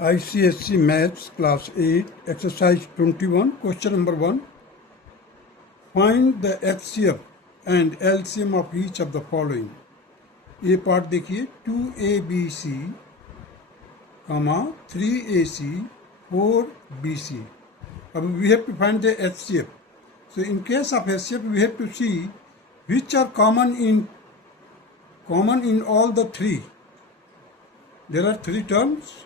ICSE Maths Class 8, Exercise 21, Question number 1. Find the HCF and LCM of each of the following. ये part देखिए 2ABC, 3AC, 4BC. We have to find the HCF. So in case of HCF, we have to see which are common in all the three. There are three terms.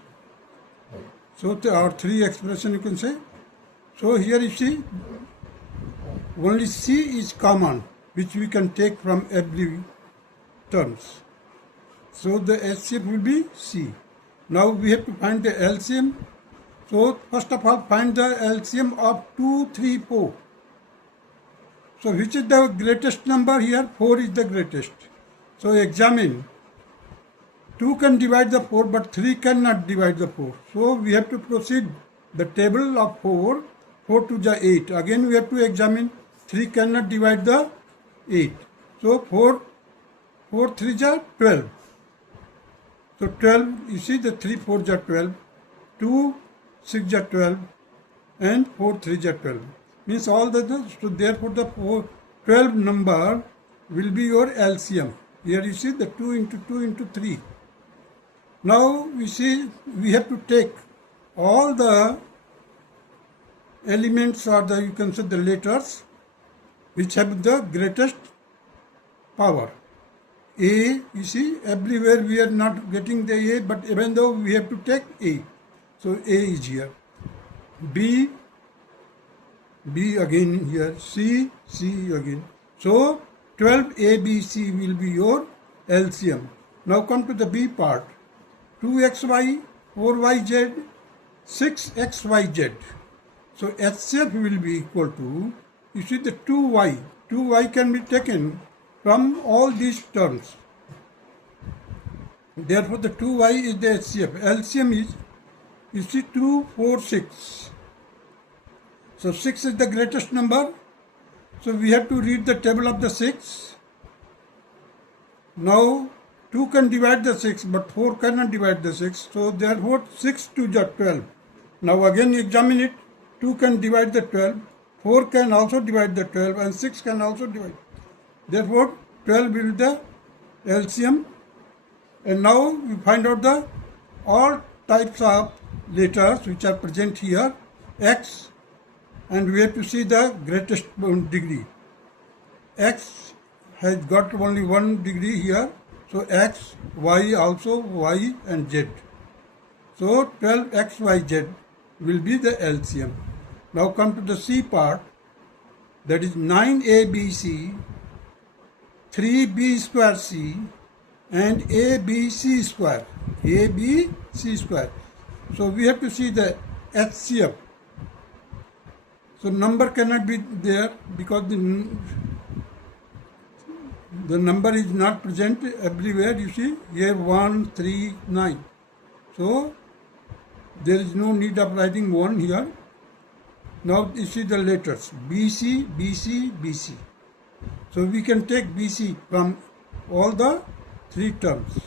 So there are three expressions you can say. So here you see only C is common, which we can take from every terms. So the HCF will be C. Now we have to find the LCM. So first of all, find the LCM of 2, 3, 4. So which is the greatest number here? 4 is the greatest. So examine. 2 can divide the 4, but 3 cannot divide the 4. So we have to proceed the table of 4. 4 to the 8. Again we have to examine. 3 cannot divide the 8. So 4 3 is 12. So 12, you see the 3 4 is 12. 2 6 is 12. And 4 3 is 12. Means all the, so therefore the 12 number will be your LCM. Here you see the 2 into 2 into 3. Now we see we have to take all the elements or the, you can say the letters which have the greatest power. A, you see everywhere we are not getting the A, but even though we have to take A. So A is here. B again here. C again. So 12 ABC will be your LCM. Now come to the B part. 2xy, 4yz, 6xyz. So HCF will be equal to, you see the 2y. 2y can be taken from all these terms. Therefore the 2y is the HCF. LCM is, you see 2, 4, 6. So 6 is the greatest number. So we have to read the table of the 6. Now 2 can divide the 6, but 4 cannot divide the 6. So therefore 6 to the 12. Now again examine it. 2 can divide the 12. 4 can also divide the 12 and 6 can also divide. Therefore 12 will be the LCM. And now we find out the all types of letters which are present here. X, and we have to see the greatest degree. X has got only one degree here. So X, Y also, Y and Z. So 12XYZ will be the LCM. Now come to the C part. That is 9ABC, 3B square C and ABC square. ABC square. So we have to see the HCF. So number cannot be there because the number is not present everywhere. You see here 1, 3, 9. So there is no need of writing 1 here. Now you see the letters BC, BC, BC. So we can take BC from all the three terms.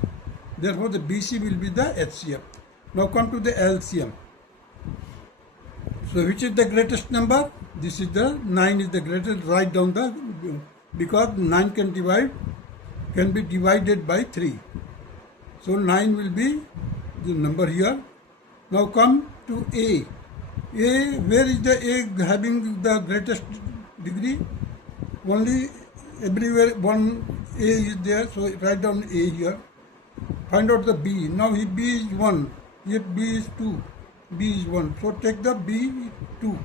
Therefore the BC will be the HCF. Now come to the LCM. So which is the greatest number? This is the 9 is the greatest. Write down the, because 9 can be divided by 3. So 9 will be the number here. Now come to A. A, where is the A having the greatest degree? Only everywhere one A is there. So write down A here. Find out the B. Now B is 1. Here B is 2. B is 1. So take the B 2.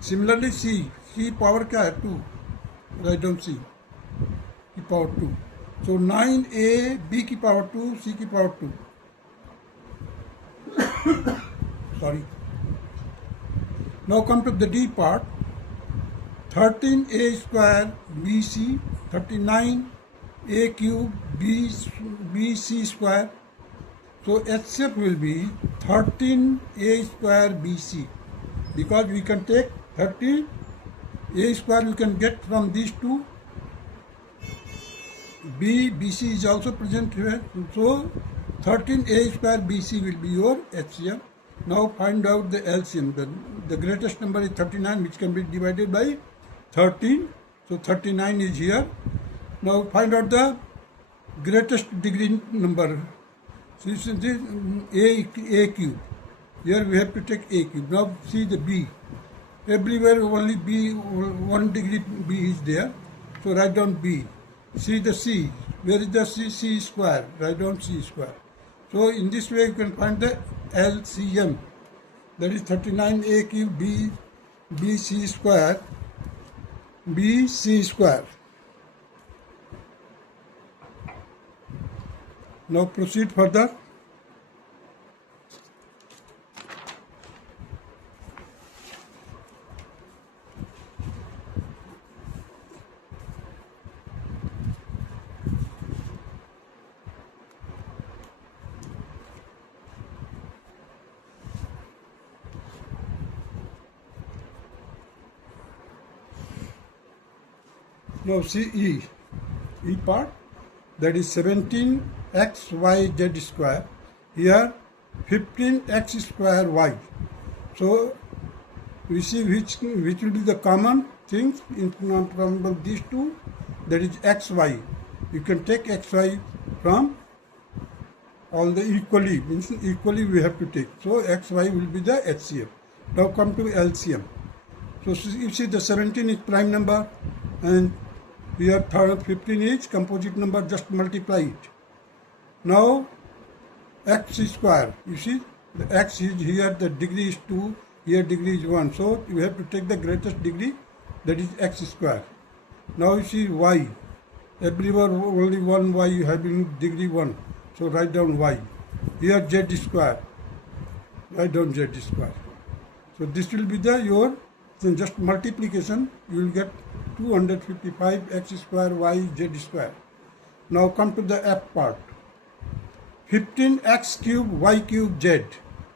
Similarly C. C power क्या है 2. Write down C. की power 2. So 9A, B की power 2, C की power 2. Sorry. Now come to the D part. 13A square BC, 39A cube BC square. So HCF will be 13A square BC, because we can take 30A square we can get from these two. BC is also present here. So 13a square BC will be your HCF. Now find out the LCM. The greatest number is 39, which can be divided by 13. So 39 is here. Now find out the greatest degree number. So this is a cube. Here we have to take a cube. Now see the B. Everywhere only B, 1 degree B is there. So write down B. See the C. Where is the C? C square. Write down C square. So in this way you can find the LCM. That is 39a cube BC square. BC square. Now proceed further. Now see E part, that is 17xyz square. Here 15x square y. So we see which will be the common things from these two. That is xy. You can take xy from all the equally, means equally we have to take. So xy will be the HCF. Now come to LCM. So you see the 17 is prime number and here 15 is composite number, just multiply it. Now x square, you see the x is here, the degree is 2, here degree is 1. So you have to take the greatest degree, that is x square. Now you see y, everywhere only one y you have in degree 1. So write down y. Here z square, write down z square. So this will be the your, then just multiplication, you will get 255 x square y z square. Now come to the F part. 15x cube y cube z.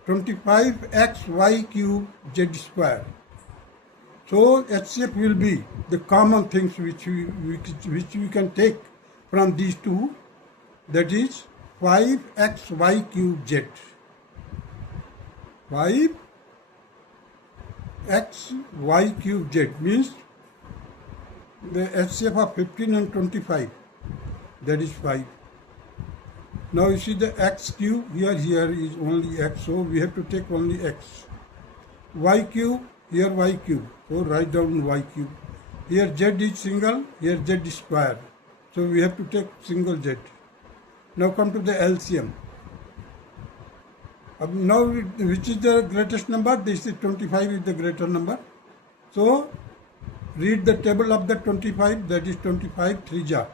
25x y cube z square. So HCF will be the common things which we can take from these two. That is 5x y cube z. 5 x y cube z means the HCF of 15 and 25, that is 5. Now you see the x cube, here is only x, so we have to take only x. Y cube, here y cube, so write down y cube. Here z is single, here z is square, so we have to take single z. Now come to the LCM. Now which is the greatest number? This is 25 is the greater number. So read the table of the 25, that is 25 3 ja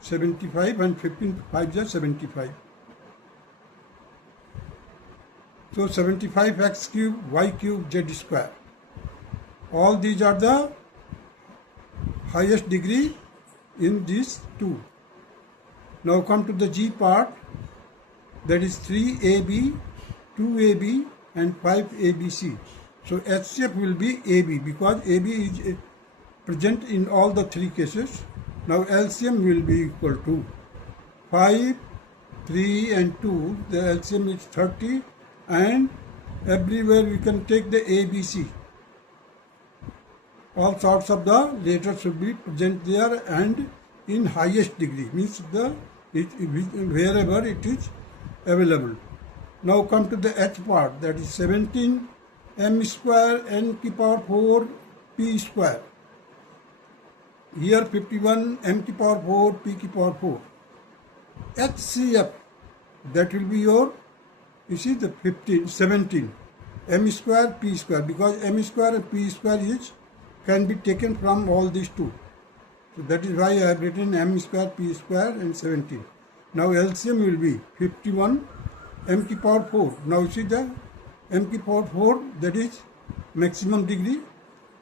75 and 15 5 ja 75. So 75x cube y cube z square. All these are the highest degree in these two. Now come to the G part, that is 3AB, 2AB and 5ABC. So HCF will be AB because AB is present in all the three cases. Now LCM will be equal to 5, 3 and 2. The LCM is 30 and everywhere we can take the ABC. All sorts of the letters should be present there and in highest degree, means wherever it is available. Now come to the H part, that is 17 m square n to the power 4 p square. Here 51 m to the power 4 p to the power 4. HCF, that will be your, you see the 17 m square p square, because m square and p square is can be taken from all these two. So that is why I have written m square p square and 17. Now LCM will be 51 m to the power 4. Now see the m to the power 4, that is maximum degree.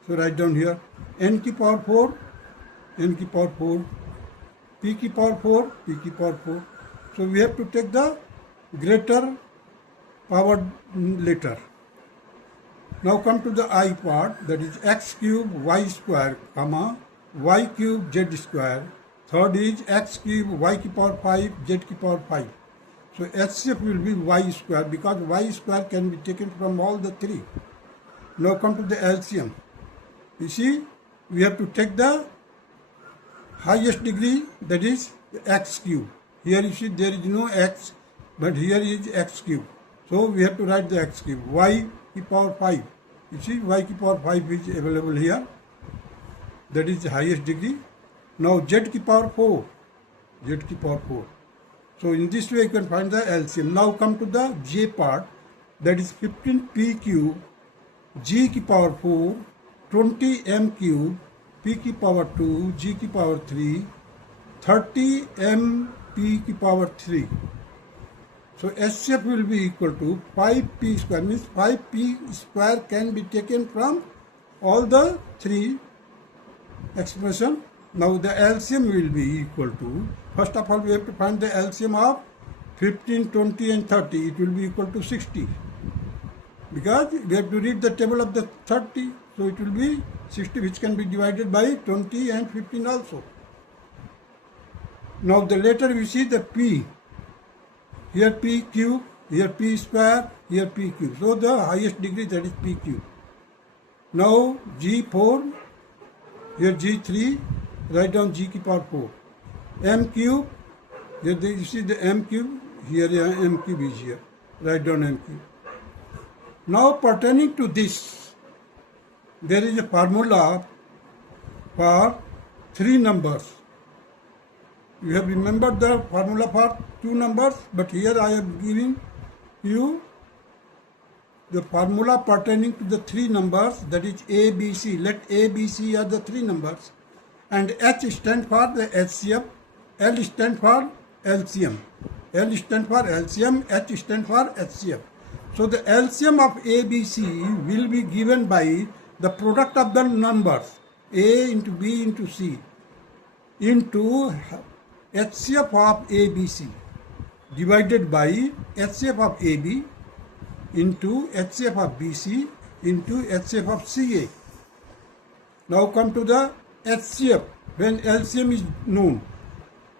So write down here n to the power 4, n to the power 4, p to the power 4, p to the power 4. So we have to take the greater powered letter. Now come to the I part, that is x cube y square, comma y cube z square. Third is x cube y to the power 5 z to the power 5. So HCF will be y square because y square can be taken from all the three. Now come to the LCM. You see, we have to take the highest degree, that is x cube. Here you see there is no x, but here is x cube. So we have to write the x cube. Y to power 5. You see y to power 5 is available here. That is the highest degree. Now z to power 4. Z to power 4. So in this way you can find the LCM. Now come to the j part. That is 15p cube g to power 4 20m cube p की power 2 g की power 3 30m p की power 3. So HCF will be equal to 5p square, means 5p square can be taken from all the three expression. Now the LCM will be equal to, first of all we have to find the LCM of 15, 20 and 30. It will be equal to 60. Because we have to read the table of the 30. So it will be 60, which can be divided by 20 and 15 also. Now the later we see the p. Here p cube, here p square, here p cube. So the highest degree, that is p cube. Now g4, here g3, write down g to power 4. M cube, here you see the m cube, here m cube is here. Write down m cube. Now pertaining to this, there is a formula for three numbers. You have remembered the formula for two numbers, but here I am giving you the formula pertaining to the three numbers, that is A, B, C. Let A, B, C are the three numbers. And H stands for the HCF, L stands for LCM. L stands for LCM, H stands for HCF. So the LCM of A, B, C will be given by the product of the numbers A into B into C into HCF of ABC divided by HCF of AB into HCF of BC into HCF of CA. Now come to the HCF when LCM is known.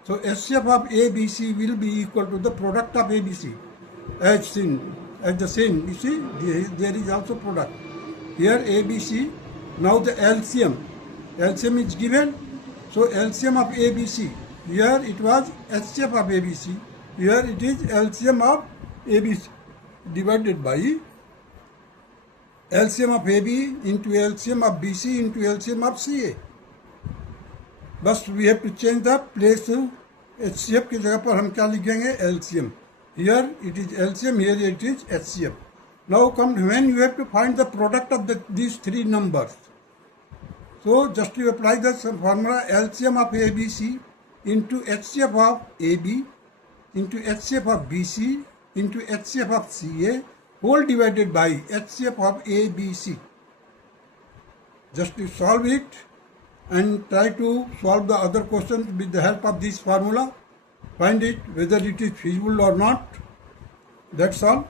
So HCF of ABC will be equal to the product of ABC as the same. You see there is also product. Here ABC. Now the LCM. LCM is given. So LCM of ABC. Here it was HCF of ABC. Here it is LCM of ABC divided by LCM of AB into LCM of BC into LCM of CA. बस we have to change the place. HCF की जगह पर हम क्या लिखेंगे? LCM. Here it is LCM. Here it is HCF. Now come when you have to find the product of these three numbers. So just you apply the formula LCM of ABC into HCF of AB into HCF of BC into HCF of CA whole divided by HCF of ABC. Just to solve it and try to solve the other questions with the help of this formula. Find it whether it is feasible or not. That's all.